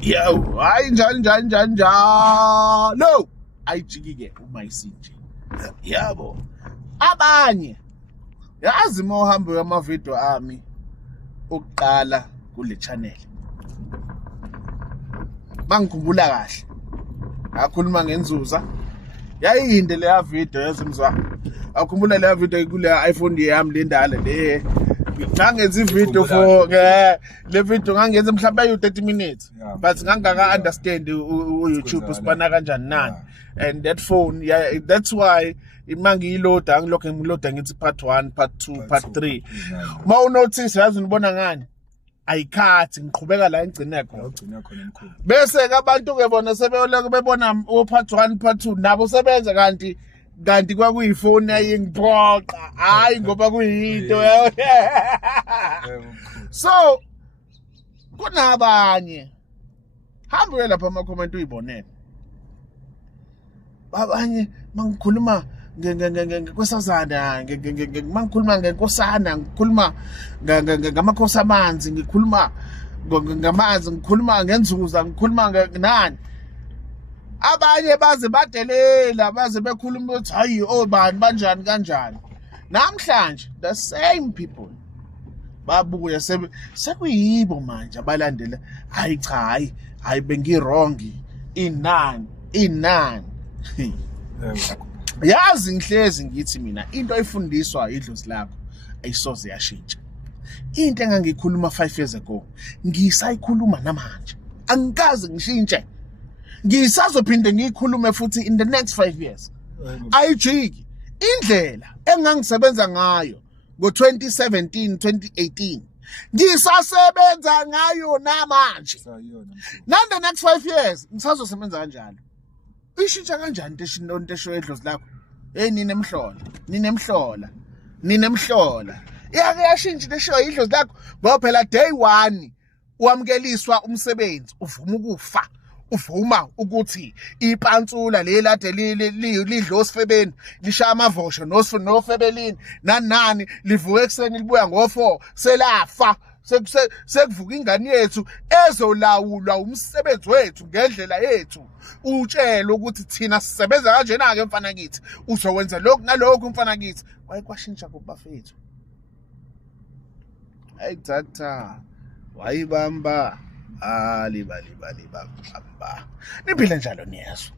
Yo, hayi njalo ayijikike umayisintshi yabo abanye yazi uma uhamba yamavideo ami ukuqala kule channel mangikhumbula kahle ngakhuluma ngenzuza yayinde leya video yazimzwa akhumbula leya video kule iPhone yami lendala le ngangenza ivideo for le video ngangenza mhlawumbe ayu 30 minutes but ngangaka understand uYouTube usibana kanjani nani and that phone that's why imangiyiload angilokho ngiload ngithi part 1 part 2 part 3 ma unotice yazi unibona ngani ayikhathi ngiqhubeka la engcine khona bese ke abantu ke bona sebeyoleke bebona part 1 part 2 nabo sebenza kanti kwakuyifoni ayingiphoqa hayi ngoba kuyinto so kunabanye hamba lapha ama comment uyibonene abanye mangikhuluma ngekwesazana mangikhuluma ngenkosana ngikhuluma ngamakhosi amanzi ngikhuluma ngamanzi ngikhuluma ngenzuza ngikhuluma nani abanye baze badelela baze bekhuluma ukuthi hayi obani banjani kanjani namhlanje the same people babuya sekuyibo manje abalandela hayi cha hayi bengirong inani yazi ngihlezi ngithi mina into efundiswa idlozi lakho ayisoze yashintsha into engangikhuluma 5 years ago ngisayikhuluma namanje angikaze ngishintshe ngisazophinde ngiyikhulume futhi in the next 5 years ayijiki indlela engangisebenza ngayo ngo2017 2018 ngisasebenza ngayo namanje the next 5 years ngisazosebenza kanjalo ishintsha kanjani into esho edlozi lakho ninemhlola yake yashintsha into esho idlozi lakho ngoba phela day 1 uamkeliswa umsebenzi uvuma ukufa uvuma ukuthi ipantsula lelade lidlo sifebeni lishaya amavosho nofebelini nani livuka ekseni libuya ngo4 selafa sekuvuka ingane yethu ezolawulwa umsebenzi wethu ngendlela yethu utshela ukuthi thina sisebenza kanjena ke mfana kithi uzowenza lokhu nalokhu mfana kithi wayekwashintsha kubafethu ayithatha wayibamba alibali bamba niphile njalo niyezwa